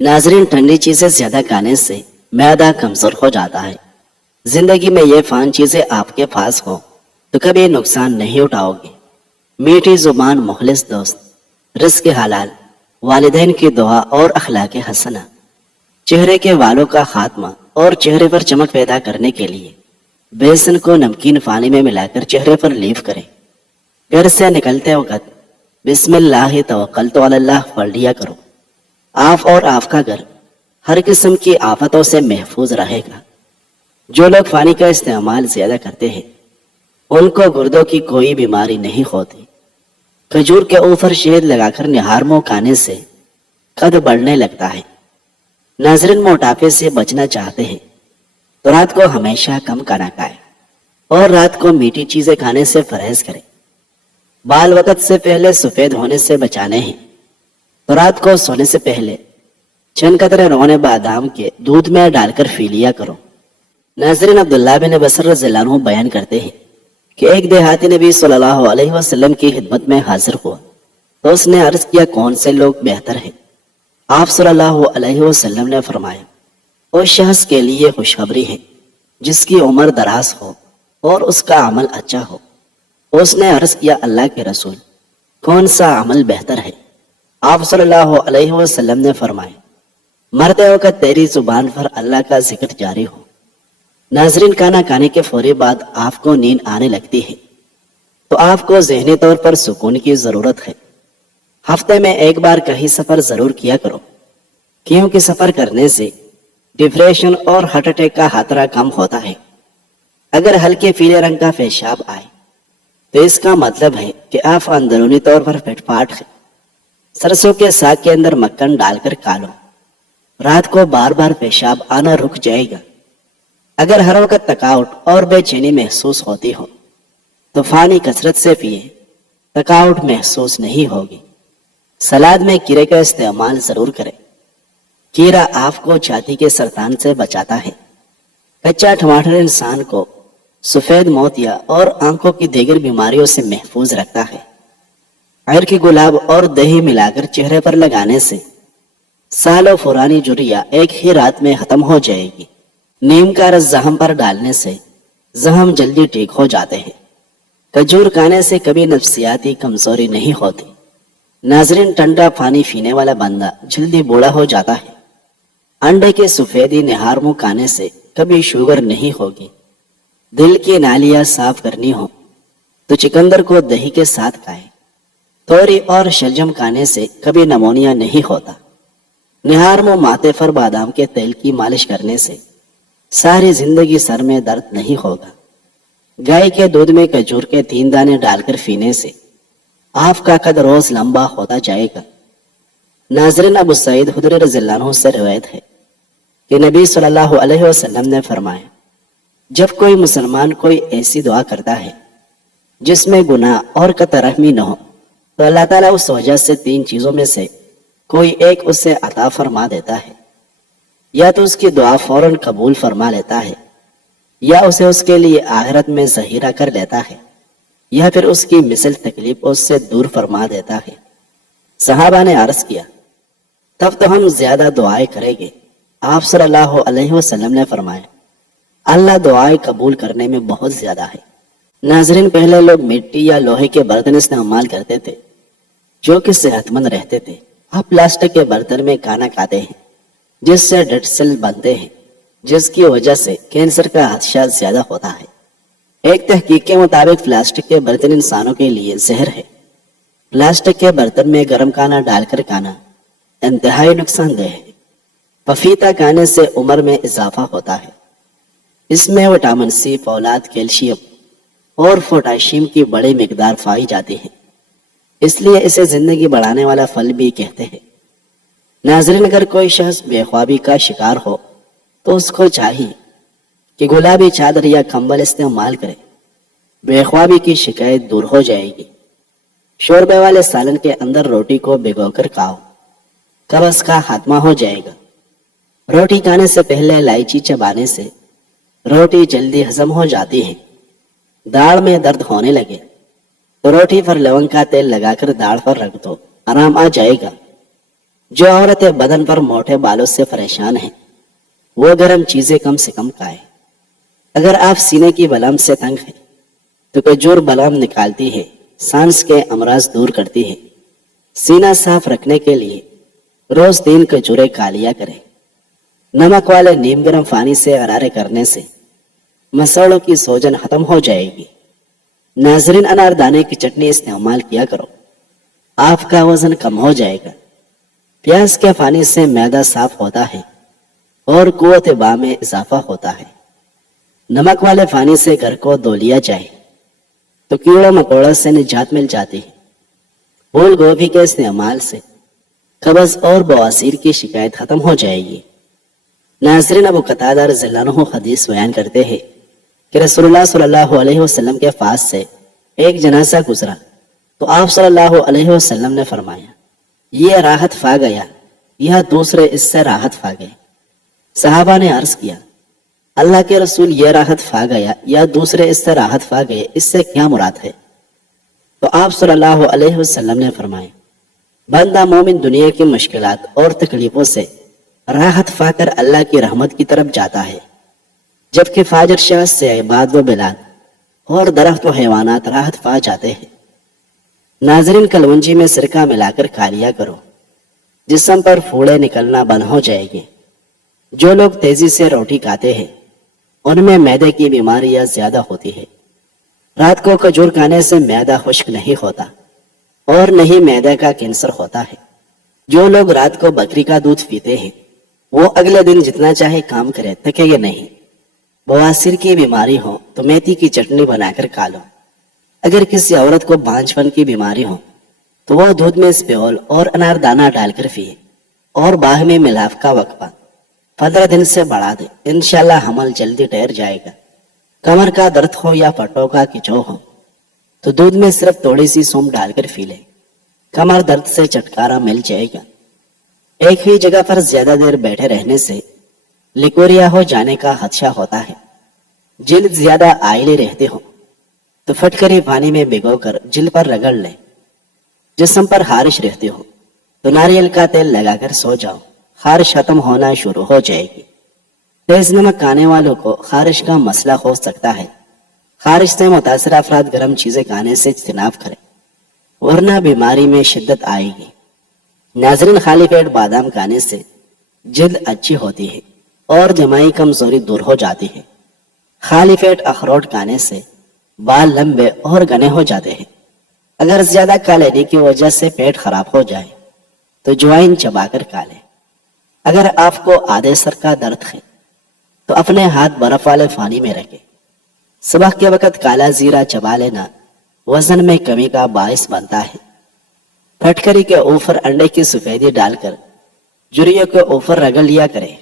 ناظرین، ٹھنڈی چیزیں زیادہ کھانے سے معدہ کمزور ہو جاتا ہے۔ زندگی میں یہ فان چیزیں آپ کے پاس ہوں تو کبھی نقصان نہیں اٹھاؤ گے۔ میٹھی زبان، مخلص دوست، رزق حلال، والدین کی دعا اور اخلاق حسنہ، چہرے کے والوں کا خاتمہ اور چہرے پر چمک پیدا کرنے کے لیے بیسن کو نمکین پانی میں ملا کر چہرے پر لیپ کریں۔ گھر سے نکلتے وقت بسم اللہ توکلت علی اللہ پڑھ لیا کرو۔ آپ اور آپ کا گھر ہر قسم کی آفتوں سے محفوظ رہے گا۔ جو لوگ پانی کا استعمال زیادہ کرتے ہیں ان کو گردوں کی کوئی بیماری نہیں ہوتی۔ کھجور کے اوپر شہد لگا کر نہار منہ کھانے سے قد بڑھنے لگتا ہے۔ ناظرین، موٹاپے سے بچنا چاہتے ہیں تو رات کو ہمیشہ کم کھانا کھائیں اور رات کو میٹھی چیزیں کھانے سے پرہیز کریں۔ بال وقت سے پہلے سفید ہونے سے بچانے ہیں تو رات کو سونے سے پہلے چند قطرے رونے بادام کے دودھ میں ڈال کر پی لیا کرو۔ ناظرین، عبداللہ بن بصر رضی اللہ عنہ بیان کرتے ہیں کہ ایک دیہاتی نبی صلی اللہ علیہ وسلم کی خدمت میں حاضر ہوا تو اس نے عرض کیا، کون سے لوگ بہتر ہیں؟ آپ صلی اللہ علیہ وسلم نے فرمایا، اس شخص کے لیے خوشخبری ہے جس کی عمر دراز ہو اور اس کا عمل اچھا ہو۔ اس نے عرض کیا، اللہ کے رسول، کون سا عمل بہتر ہے؟ آپ صلی اللہ علیہ وسلم نے فرمایا، مرتے وقت تیری زبان پر اللہ کا ذکر جاری ہو۔ ناظرین، کھانا کھانے کے فوری بعد آپ کو نیند آنے لگتی ہے تو آپ کو ذہنی طور پر سکون کی ضرورت ہے۔ ہفتے میں ایک بار کہیں سفر ضرور کیا کرو، کیونکہ سفر کرنے سے ڈپریشن اور ہارٹ اٹیک کا خطرہ کم ہوتا ہے۔ اگر ہلکے پیلے رنگ کا پیشاب آئے تو اس کا مطلب ہے کہ آپ اندرونی طور پر فٹ پاٹ ہیں۔ سرسوں کے ساگ کے اندر مکھن ڈال کر کھا لو، رات کو بار بار پیشاب آنا رک جائے گا۔ اگر ہر وقت تھکاوٹ اور بے چینی محسوس ہوتی ہو تو پانی کثرت سے پیے، تھکاوٹ محسوس نہیں ہوگی۔ سلاد میں کیڑے کا استعمال ضرور کریں۔ کیڑا آپ کو چھاتی کے سرطان سے بچاتا ہے۔ کچا ٹماٹر انسان کو سفید موتیا اور آنکھوں کی دیگر بیماریوں سے محفوظ رکھتا ہے۔ عرق کی گلاب اور دہی ملا کر چہرے پر لگانے سے سال و پرانی جھریاں ایک ہی رات میں ختم ہو جائے گی۔ نیم کا رس زخم پر ڈالنے سے زخم جلدی ٹھیک ہو جاتے ہیں۔ کھجور کھانے سے کبھی نفسیاتی کمزوری نہیں ہوتی۔ ناظرین، ٹھنڈا پانی پینے والا بندہ جلدی بوڑھا ہو جاتا ہے۔ انڈے کے سفیدی نہار منہ کھانے سے کبھی شوگر نہیں ہوگی۔ دل کی نالیاں صاف کرنی ہو تو چکندر کو دہی کے ساتھ کھائیں۔ توری اور شلجم کھانے سے کبھی نمونیا نہیں ہوتا۔ نہار منہ ماتھے پر بادام کے تیل کی مالش کرنے سے ساری زندگی سر میں درد نہیں ہوگا۔ گائے کے دودھ میں کھجور کے 3 دانے ڈال کر پینے سے آپ کا قد روز لمبا ہوتا جائے گا۔ ناظرین، ابو سعید خدری رضی اللہ عنہ سے روایت ہے کہ نبی صلی اللہ علیہ وسلم نے فرمایا، جب کوئی مسلمان کوئی ایسی دعا کرتا ہے جس میں گناہ اور قطع رحمی نہ ہو تو اللہ تعالیٰ اس وجہ سے 3 چیزوں میں سے کوئی ایک اسے عطا فرما دیتا ہے۔ یا تو اس کی دعا فوراً قبول فرما لیتا ہے، یا اسے اس کے لیے آخرت میں ذخیرہ کر لیتا ہے، یا پھر اس کی مثل تکلیف اس سے دور فرما دیتا ہے۔ صحابہ نے عرض کیا، تب تو ہم زیادہ دعائیں کریں گے۔ آپ صلی اللہ علیہ وسلم نے فرمایا، اللہ دعائیں قبول کرنے میں بہت زیادہ ہے۔ ناظرین، پہلے لوگ مٹی یا لوہے کے برتن استعمال کرتے تھے جو کہ صحت مند رہتے تھے۔ اب پلاسٹک کے برتن میں کھانا کھاتے ہیں جس سے ڈیڈ سیل بنتے ہیں، جس کی وجہ سے کینسر کا خدشہ زیادہ ہوتا ہے۔ ایک تحقیق کے مطابق پلاسٹک کے برتن انسانوں کے لیے زہر ہے۔ پلاسٹک کے برتن میں گرم کھانا ڈال کر کھانا انتہائی نقصان دہ ہے۔ پپیتا کھانے سے عمر میں اضافہ ہوتا ہے۔ اس میں وٹامن سی، فولاد، کیلشیم اور پوٹاشیم کی بڑی مقدار پائی جاتی ہے، اس لیے اسے زندگی بڑھانے والا پھل بھی کہتے ہیں۔ ناظرین، اگر کوئی شخص بے خوابی کا شکار ہو تو اس کو چاہیے کہ گلابی چادر یا کمبل استعمال کرے، بے خوابی کی شکایت دور ہو جائے گی۔ شوربے والے سالن کے اندر روٹی کو بھگو کر کھاؤ، قبض کا خاتمہ ہو جائے گا۔ روٹی کھانے سے پہلے الائچی چبانے سے روٹی جلدی ہضم ہو جاتی ہے۔ داڑھ میں درد ہونے لگے تو روٹی پر لونگ کا تیل لگا کر داڑھ پر رکھ دو، آرام آ جائے گا۔ جو عورتیں بدن پر موٹے بالوں سے پریشان ہیں وہ گرم چیزیں کم سے کم کھائیں۔ اگر آپ سینے کی بلغم سے تنگ ہیں تو کھجور بلغم نکالتی ہے، سانس کے امراض دور کرتی ہے۔ سینہ صاف رکھنے کے لیے روز 3 کھجوریں کھا لیا کریں۔ نمک والے نیم گرم پانی سے غرارے کرنے سے مساڑوں کی سوجن ختم ہو جائے گی۔ ناظرین، انار دانے کی چٹنی استعمال کیا کرو، آپ کا وزن کم ہو جائے گا۔ پیاز کے پانی سے معدہ صاف ہوتا ہے اور قوت باہ میں اضافہ ہوتا ہے۔ نمک والے پانی سے گھر کو دھو لیا جائے تو کیڑوں مکوڑوں سے نجات مل جاتی ہے۔ پھول گوبھی کے استعمال سے قبض اور بواسیر کی شکایت ختم ہو جائے گی۔ ناظرین، ابو قتادہ رضی اللہ عنہ حدیث بیان کرتے ہیں کہ رسول اللہ صلی اللہ علیہ وسلم کے پاس سے ایک جنازہ گزرا تو آپ صلی اللہ علیہ وسلم نے فرمایا، یہ راحت پا گیا یا دوسرے اس سے راحت پا گئے۔ صحابہ نے عرض کیا، اللہ کے رسول، یہ راحت پا گیا یا دوسرے اس سے راحت پا گئے، اس سے کیا مراد ہے؟ تو آپ صلی اللہ علیہ وسلم نے فرمایا، بندہ مومن دنیا کی مشکلات اور تکلیفوں سے راحت پا کر اللہ کی رحمت کی طرف جاتا ہے، جبکہ فاجر شخص سے عباد و بلاد اور درخت و حیوانات راحت پا جاتے ہیں۔ ناظرین، کلونجی میں سرکہ ملا کر کھا لیا کرو، جسم پر پھوڑے نکلنا بند ہو جائے گی۔ جو لوگ تیزی سے روٹی کھاتے ہیں ان میں معدے کی بیماریاں زیادہ ہوتی ہے۔ رات کو کھجور کھانے سے معدہ خشک نہیں ہوتا اور نہیں معدے کا کینسر ہوتا ہے۔ جو لوگ رات کو بکری کا دودھ پیتے ہیں وہ اگلے دن جتنا چاہے کام کرے تھکے گے نہیں۔ بواسیر کی بیماری ہو تو میتھی کی چٹنی بنا کر کھا لو۔ اگر کسی عورت کو بانجھ پن کی بیماری ہو تو وہ دودھ میں اسپیول اور انار دانہ ڈال کر پیے اور باہ میں ملاپ کا وقفہ 15 دن سے بڑھا دے، انشاءاللہ حمل جلدی ٹھہر جائے گا۔ کمر کا درد ہو یا پٹوں کا کھچو ہو تو دودھ میں صرف تھوڑی سی سونف ڈال کر پی لے، کمر درد سے چھٹکارا مل جائے گا۔ ایک ہی جگہ پر زیادہ دیر بیٹھے رہنے سے لیکوریا ہو جانے کا خدشہ ہوتا ہے۔ جلد زیادہ آئلی رہتے ہو تو پھٹکری پانی میں بھگو کر جلد پر رگڑ لے۔ جسم پر خارش رہتے ہو تو ناریل کا تیل لگا کر سو جاؤ، خارش ختم ہونا شروع ہو جائے گی۔ تیز نمک کھانے والوں کو خارش کا مسئلہ ہو سکتا ہے۔ خارش سے متاثرہ افراد گرم چیزیں کھانے سے اجتناب کریں ورنہ بیماری میں شدت آئے گی۔ ناظرین، خالی پیٹ بادام کھانے سے جلد اچھی ہوتی ہے اور دماغی کمزوری دور ہو جاتی ہے۔ خالی پیٹ اخروٹ کھانے سے بال لمبے اور گھنے ہو جاتے ہیں۔ اگر زیادہ کھا لینے کی وجہ سے پیٹ خراب ہو جائے تو جوائن چبا کر کھا لیں۔ اگر آپ کو آدھے سر کا درد ہے تو اپنے ہاتھ برف والے پانی میں رکھیں۔ صبح کے وقت کالا زیرہ چبا لینا وزن میں کمی کا باعث بنتا ہے۔ پھٹکری کے اوپر انڈے کی سفیدی ڈال کر جریوں کے اوپر رگڑ لیا کریں،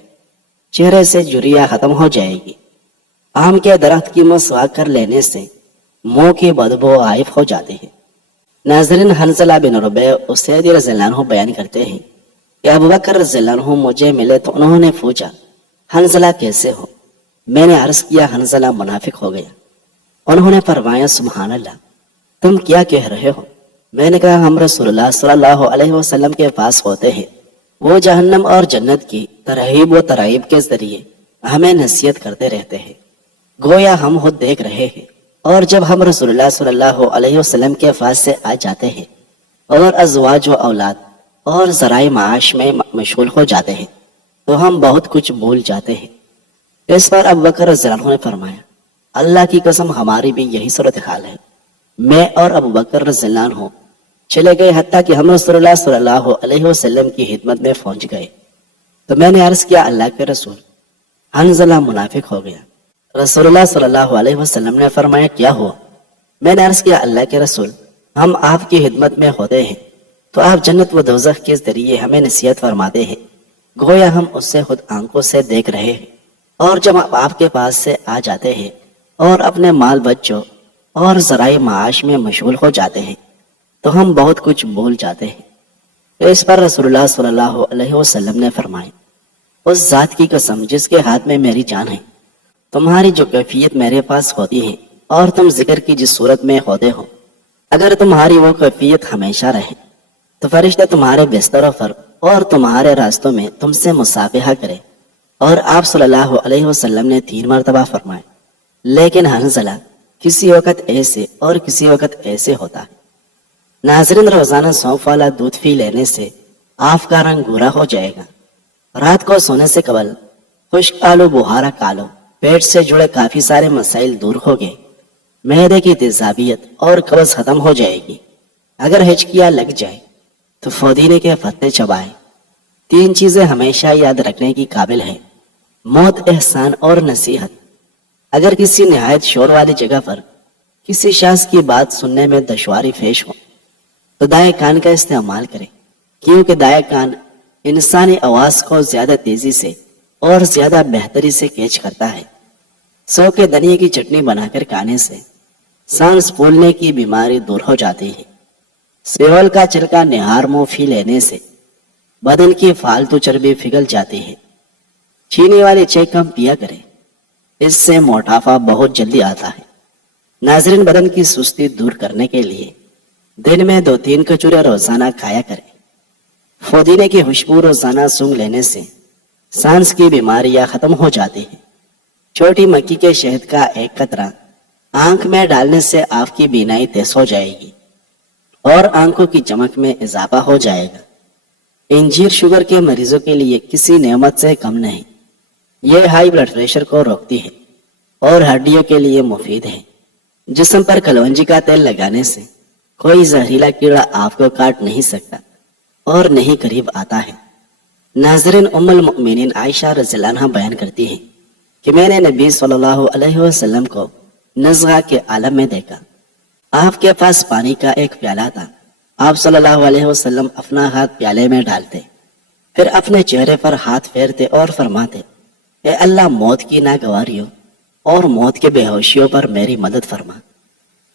چہرے سے جریا ختم ہو جائے گی۔ آم کے درخت کی مسواک کر لینے سے منہ کی بدبو غائب ہو جاتی ہے۔ ناظرین، حنظلہ بن ربیع اسیدی رضی اللہ عنہ بیان کرتے ہیں کہ ابو بکر رضی اللہ عنہ مجھے ملے تو انہوں نے پوچھا، حنظلہ کیسے ہو؟ میں نے عرض کیا، حنظلہ منافق ہو گیا۔ انہوں نے فرمایا، سبحان اللہ، تم کیا کہہ رہے ہو؟ میں نے کہا، ہم رسول اللہ صلی اللہ علیہ وسلم کے پاس ہوتے ہیں، وہ جہنم اور جنت کی ترغیب و ترغیب کے ذریعے ہمیں نصیحت کرتے رہتے ہیں، گویا ہم خود دیکھ رہے ہیں۔ اور جب ہم رسول اللہ صلی اللہ علیہ وسلم کے پاس سے آ جاتے ہیں اور ازواج و اولاد اور ذرائع معاش میں مشغول ہو جاتے ہیں تو ہم بہت کچھ بھول جاتے ہیں۔ اس پر ابو بکر رضی اللہ عنہ نے فرمایا، اللہ کی قسم ہماری بھی یہی صورتحال ہے۔ میں اور ابو بکر رضی اللہ عنہ چلے گئے حتیٰ کہ ہم رسول اللہ صلی اللہ علیہ وسلم کی خدمت میں پہنچ گئے تو میں نے عرض کیا، اللہ کے رسول، حنظلہ منافق ہو گیا۔ رسول اللہ صلی اللہ علیہ وسلم نے فرمایا، کیا ہوا؟ میں نے عرض کیا، اللہ کے رسول، ہم آپ کی خدمت میں ہوتے ہیں تو آپ جنت و دوزخ کے ذریعے ہمیں نصیحت فرماتے ہیں، گویا ہم اس سے خود آنکھوں سے دیکھ رہے ہیں۔ اور جب آپ کے پاس سے آ جاتے ہیں اور اپنے مال بچوں اور ذرائع معاش میں مشغول ہو جاتے ہیں تو ہم بہت کچھ بھول جاتے ہیں۔ اس پر رسول اللہ صلی اللہ علیہ وسلم نے فرمایا، اس ذات کی قسم جس کے ہاتھ میں میری جان ہے، تمہاری جو کیفیت میرے پاس ہوتی ہے اور تم ذکر کی جس صورت میں ہوتے ہو، اگر تمہاری وہ کیفیت ہمیشہ رہے تو فرشتے تمہارے بستروں پر اور تمہارے راستوں میں تم سے مصافحہ کرے، اور آپ صلی اللہ علیہ وسلم نے 3 مرتبہ فرمائے، لیکن حنظلہ کسی وقت ایسے اور کسی وقت ایسے ہوتا ہے۔ ناظرین، روزانہ سونف والا دودھ پی لینے سے آپ کا رنگ گورا ہو جائے گا۔ رات کو سونے سے قبل خشک آلو بخارا کھا لو، پیٹ سے جڑے کافی سارے مسائل دور ہو گئے، معدے کی تیزابیت اور قبض ختم ہو جائے گی۔ اگر ہچکیاں لگ جائے تو پودینے کے پتے چبائیں۔ 3 چیزیں ہمیشہ یاد رکھنے کی قابل ہیں: موت، احسان اور نصیحت۔ اگر کسی نہایت شور والی جگہ پر کسی شخص کی بات سننے میں دشواری پیش ہو تو دائیں کان کا استعمال کریں، کیونکہ دائیں کان انسانی آواز کو زیادہ تیزی سے اور زیادہ بہتری سے کیچ کرتا ہے۔ سو کے دھنیے کی چٹنی بنا کر کھانے سے سانس پھولنے کی بیماری دور ہو جاتی ہے۔ سیول کا چھلکا نہار منہ پی لینے سے بدن کی فالتو چربی پگھل جاتی ہے۔ چینی والی چائے کم پیا کریں، اس سے موٹاپا بہت جلدی آتا ہے۔ ناظرین، بدن کی سستی دور کرنے کے لیے دن میں 2-3 کھجوریں روزانہ کھایا کریں۔ پودینے کی خوشبو روزانہ سونگھ لینے سے سانس کی بیماریاں ختم ہو جاتی ہیں۔ چھوٹی مکھی کے شہد کا 1 قطرہ آنکھ میں ڈالنے سے آپ کی بینائی تیز ہو جائے گی اور آنکھوں کی چمک میں اضافہ ہو جائے گا۔ انجیر شوگر کے مریضوں کے لیے کسی نعمت سے کم نہیں۔ یہ ہائی بلڈ پریشر کو روکتی ہے اور ہڈیوں کے لیے مفید ہے۔ جسم پر کلونجی کا تیل لگانے سے کوئی زہریلا کیڑا آپ کو کاٹ نہیں سکتا اور نہیں قریب آتا ہے۔ ناظرین، ام المؤمنین عائشہ رضی اللہ عنہا بیان کرتی ہیں کہ میں نے نبی صلی اللہ علیہ وسلم کو نزغہ کے عالم میں دیکھا۔ آپ کے پاس پانی کا ایک پیالہ تھا۔ آپ صلی اللہ علیہ وسلم اپنا ہاتھ پیالے میں ڈالتے، پھر اپنے چہرے پر ہاتھ پھیرتے اور فرماتے، اے اللہ، موت کی ناگواریوں اور موت کے بے ہوشیوں پر میری مدد فرما۔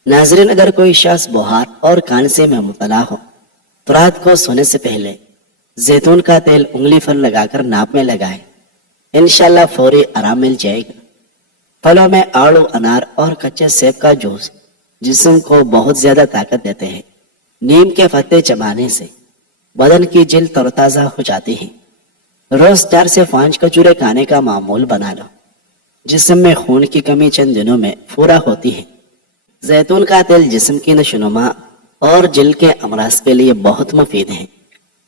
ناظرین، اگر کوئی شخص بخار اور کھانسی میں مبتلا ہو تو رات کو سونے سے پہلے زیتون کا تیل انگلی پر لگا کر ناک میں لگائے، انشاءاللہ فوری آرام مل جائے گا۔ پھلوں میں آڑو، انار اور کچے سیب کا جوس جسم کو بہت زیادہ طاقت دیتے ہیں۔ نیم کے پتے چبانے سے بدن کی جلد تروتازہ ہو جاتی ہے۔ روز 4 سے 5 کھجوریں کھانے کا معمول بنا لو۔ جسم میں خون کی کمی چند دنوں میں پورا ہوتی ہے۔ زیتون کا تیل جسم کی نشوونما اور جلد کے امراض کے لیے بہت مفید ہے۔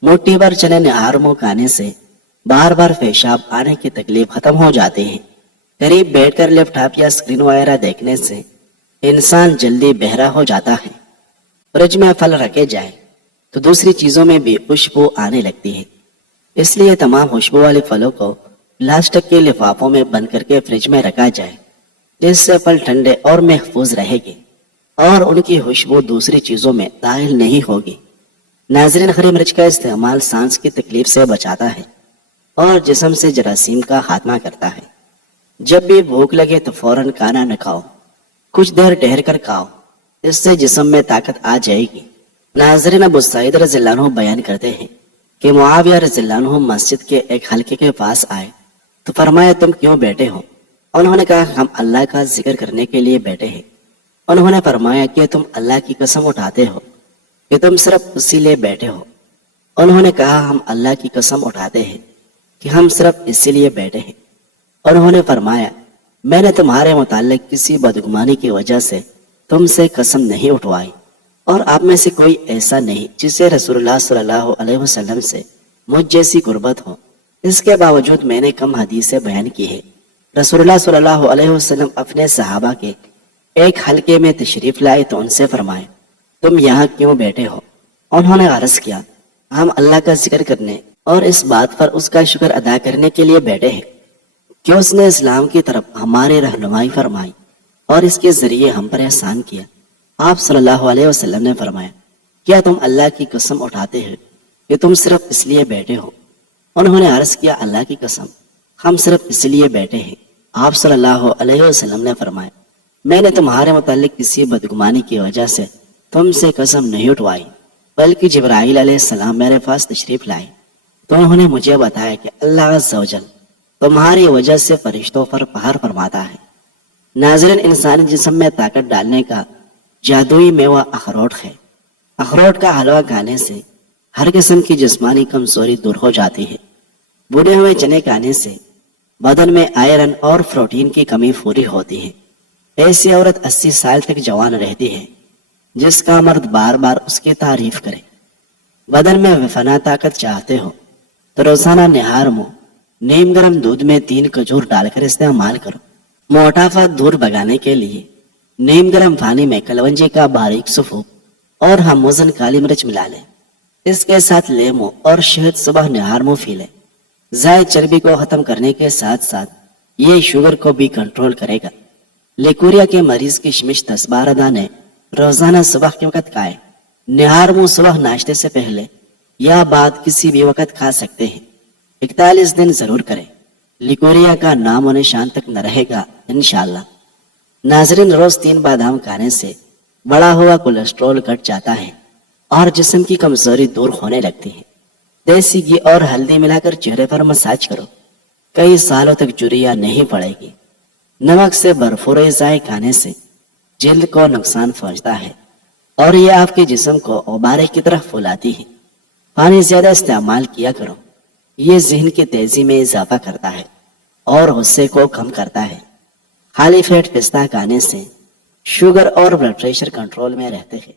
مٹھی بھر چنے نہار منہ کھانے سے بار بار پیشاب آنے کی تکلیف ختم ہو جاتی ہے۔ قریب بیٹھ کر لیپ ٹاپ یا اسکرین وغیرہ دیکھنے سے انسان جلدی بہرا ہو جاتا ہے۔ فرج میں پھل رکھے جائیں تو دوسری چیزوں میں بھی خوشبو آنے لگتی ہے، اس لیے تمام خوشبو والے پھلوں کو پلاسٹک کے لفافوں میں بند کر کے فریج میں رکھا جائے، جس سے پھل ٹھنڈے اور محفوظ رہے گی اور ان کی خوشبو دوسری چیزوں میں داخل نہیں ہوگی۔ ناظرین، ہری مرچ کا استعمال سانس کی تکلیف سے بچاتا ہے اور جسم سے جراثیم کا خاتمہ کرتا ہے۔ جب بھی بھوک لگے تو فوراً کھانا نہ کھاؤ، کچھ دیر ٹھہر کر کھاؤ، اس سے جسم میں طاقت آ جائے گی۔ ناظرین، ابو سعید رضی اللہ عنہ بیان کرتے ہیں کہ معاویہ رضی اللہ عنہ مسجد کے ایک حلقے کے پاس آئے تو فرمایا، تم کیوں بیٹھے ہو؟ انہوں نے کہا، ہم اللہ کا ذکر کرنے کے لیے بیٹھے ہیں۔ انہوں نے فرمایا کہ تم اللہ کی قسم اٹھاتے ہو کہ تم صرف اسی لیے بیٹھے ہو؟ انہوں نے کہا، ہم اللہ کی قسم اٹھاتے ہیں کہ ہم صرف اسی لیے بیٹھے ہیں۔ انہوں نے فرمایا، میں نے تمہارے متعلق کسی بدگمانی کی وجہ سے تم سے قسم نہیں اٹھوائی، اور آپ میں سے کوئی ایسا نہیں جسے رسول اللہ صلی اللہ علیہ وسلم سے مجھ جیسی قربت ہو۔ اس کے باوجود میں نے کم حدیثیں بیان کی ہے۔ رسول اللہ صلی اللہ علیہ وسلم اپنے صحابہ کے ایک حلقے میں تشریف لائے تو ان سے فرمائے، تم یہاں کیوں بیٹھے ہو؟ انہوں نے عرض کیا، ہم اللہ کا ذکر کرنے اور اس بات پر اس کا شکر ادا کرنے کے لیے بیٹھے ہیں کہ اس نے اسلام کی طرف ہماری رہنمائی فرمائی اور اس کے ذریعے ہم پر احسان کیا۔ آپ صلی اللہ علیہ وسلم نے فرمایا، کیا تم اللہ کی قسم اٹھاتے ہو کہ تم صرف اس لیے بیٹھے ہو؟ انہوں نے عرض کیا، اللہ کی قسم، ہم صرف اس لیے بیٹھے ہیں۔ آپ صلی اللہ علیہ وسلم نے فرمایا، میں نے تمہارے متعلق کسی بدگمانی کی وجہ سے تم سے قسم نہیں اٹھوائی، بلکہ جبرائیل علیہ السلام میرے پاس تشریف لائے تو انہوں نے مجھے بتایا کہ اللہ عز و جل تمہاری وجہ سے فرشتوں پر پہر فرماتا ہے۔ ناظرین، انسانی جسم میں طاقت ڈالنے کا جادوئی میوہ اخروٹ ہے۔ اخروٹ کا حلوہ کھانے سے ہر قسم کی جسمانی کمزوری دور ہو جاتی ہے۔ بھنے ہوئے چنے کھانے سے بدن میں آئرن اور پروٹین کی کمی پوری ہوتی ہے۔ ایسی عورت 80 سال تک جوان رہتی ہے جس کا مرد بار بار اس کی تعریف کرے۔ بدن میں فنا طاقت چاہتے ہو تو روزانہ نہار منہ نیم گرم دودھ میں 3 کھجور ڈال کر استعمال کرو۔ موٹاپا دور بھگانے کے لیے نیم گرم پانی میں کلونجی کا باریک سفوف اور ہم وزن کالی مرچ ملا لیں۔ اس کے ساتھ لیمو اور شہد صبح نہار منہ پی لیں۔ زائد چربی کو ختم کرنے کے ساتھ ساتھ یہ شوگر کو بھی کنٹرول کرے گا۔ لیکوریا کے مریض کشمش 10-12 دانے روزانہ صبح کے وقت کھائیں۔ نہار منہ صبح ناشتے سے پہلے یا بعد کسی بھی وقت کھا سکتے ہیں۔ 41 دن ضرور کریں، لیکوریا کا نام و نشان تک نہ رہے گا انشاءاللہ۔ ناظرین، روز 3 بادام کھانے سے بڑا ہوا کولیسٹرول گھٹ جاتا ہے اور جسم کی کمزوری دور ہونے لگتی ہے۔ دیسی گھی اور ہلدی ملا کر چہرے پر مساج کرو، کئی سالوں تک جھریاں نہیں پڑے گی۔ نمک سے بھرپور غذائیں کھانے سے جلد کو نقصان پہنچتا ہے اور یہ آپ کے جسم کو غبارے کی طرح پھولاتی ہے۔ پانی زیادہ استعمال کیا کرو، یہ ذہن کی تیزی میں اضافہ کرتا ہے اور غصے کو کم کرتا ہے۔ خالی پیٹ پستہ کھانے سے شوگر اور بلڈ پریشر کنٹرول میں رہتے ہیں۔